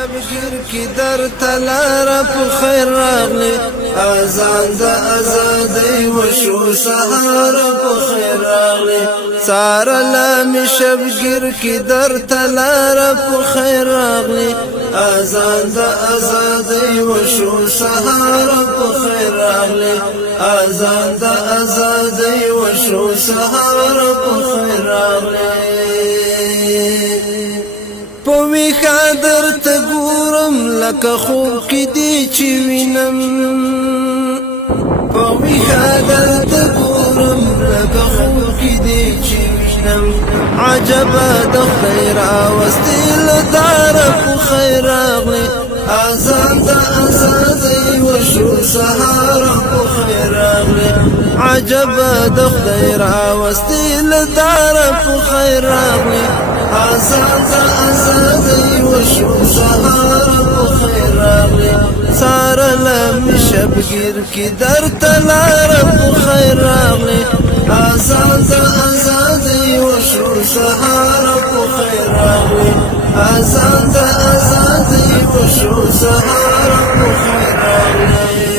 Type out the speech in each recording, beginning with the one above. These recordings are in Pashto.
شبگیر کی در تلار په خیر راغلی اذان د آزادۍ وشو سهار په خیر راغلی سار لام شبگیر کی در تلار په خیر راغلی اذان د آزادۍ وشو سهار په خیر راغلی اذان د آزادۍ وشو سهار په خیر راغلی پوی خادر ته ګورم لکه خوب کې دی چې وینم پوی خادر ته ګورم لکه خوب کې دی چې وینم عجب د خدای راوستي له داره په خیر راغلی اذان د آزادۍ وشو سهار په خیر راغلی عجب د خدای راوستي له داره په خیر راغلی اذان د آزادۍ وشو سهار په خیر راغلی سار لم شبگیر کی در تلار په خیر راغلی اذان د آزادۍ وشو سهار په خیر راغلی اذان د آزادۍ وشو سهار په خیر راغلی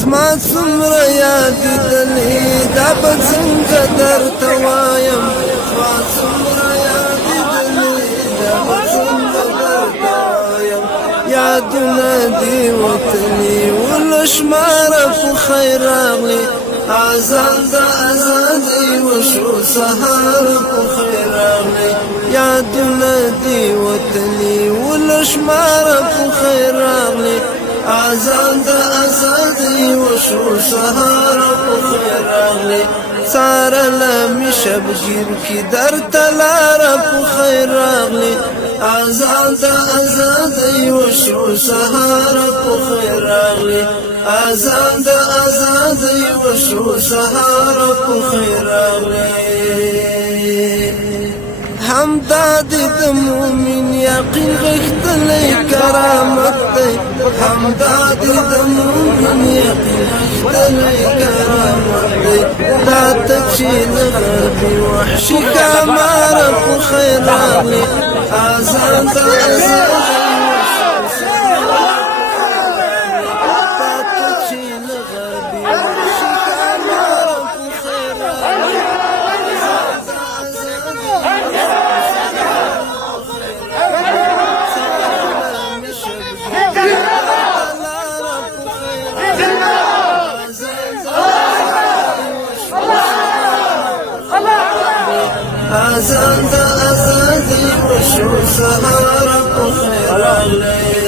زما څومره یاد دلې دا به څنګه درته وایم زما څومره یاد دلې دا به څنګه درته وایم یادونه دې وطني ولشماره په خیر راغلی اذان د آزادۍ وشو سهار په خیر راغلی یادونه دې وطني ولشماره په خیر راغلی اذان د آزادۍ وشو سهار په خیر راغلی سار لم شبگیر کی در تلار په خیر راغلی اذان د آزادۍ وشو سهار په خیر راغلی اذان د آزادۍ وشو سهار په خیر راغلی همداد د مومن یقین غښتلی کرامت دی همداد د مومن یقین غښتلی کرامت دی دا ته چې له غربي وحشي ښاماره په خیر راغلی اذان د آزادۍ اذان د آزادۍ وشو سهار په خیر راغلی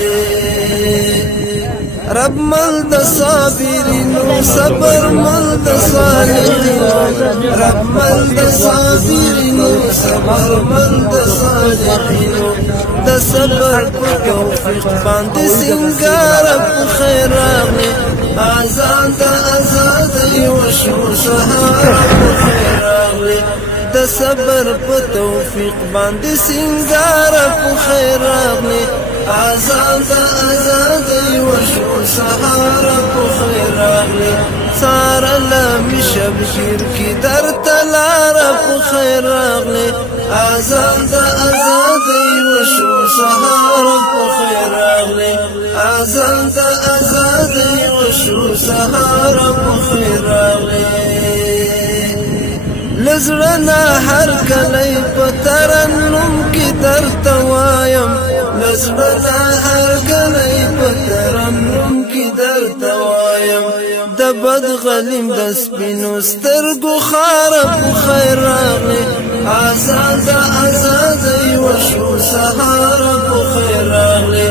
رب مل د صابرینو صبر مل د صالحینو رب مل د صابرینو صبر مل د صالحینو د صبر په توفیق باندې سنگار په خیر راغلی اذان د آزادۍ وشو سهار په خیر راغلی د صبر په توفیق باندې سنگار په خیر راغلی اذان د آزادۍ وشو سهار په خیر راغلی سار لم شبگیر کی در تلار په خیر راغلی اذان د آزادۍ وشو سهار په خیر راغلی اذان د آزادۍ وشو سهار په خیر راغلی لزړه هر کلی په ترنم کې درته وایم لزړه هر کلی په ترنم کې درته وایم د بد غلیم د سپینو سترګو خاره په خیر راغلی اذان د آزادۍ وشو سهار په خیر راغلی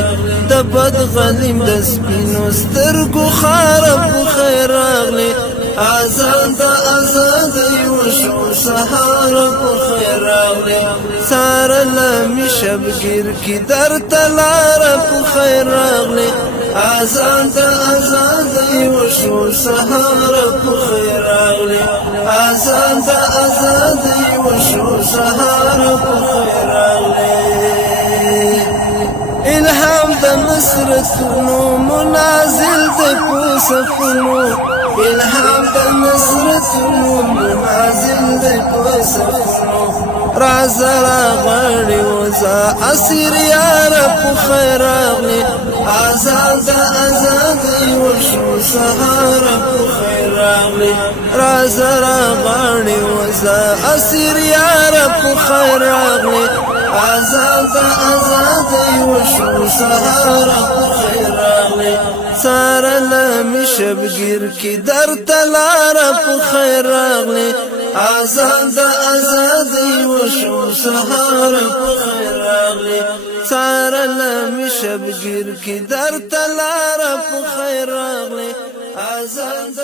د بد غلیم د سپینو سترګو خاره په خیر راغلی اذان د آزادۍ وشو سهار په خیر راغلی سار لم شبگیر کی در تلار په خیر راغلی اذان د آزادۍ وشو سهار په خیر راغلی اذان د آزادۍ وشو سهار په خیر راغلی الهام د نصرتونو منازل د په صفونو الهام د نصرتونو منازل د په صفونو رازرا غړي وزا اسیر یار په خیر راغلی آزاد وشو سهار په خیر راغلی رازرا غړي وزا اسیر یار په خیر راغلی آزاد وشو سهار په خیر راغلی سارل مشبگیر کی در تلار په خیر راغلی آزاد وشو سهار په خیر راغلی سارل مشبگیر کی در تلار په خیر راغلی آزاد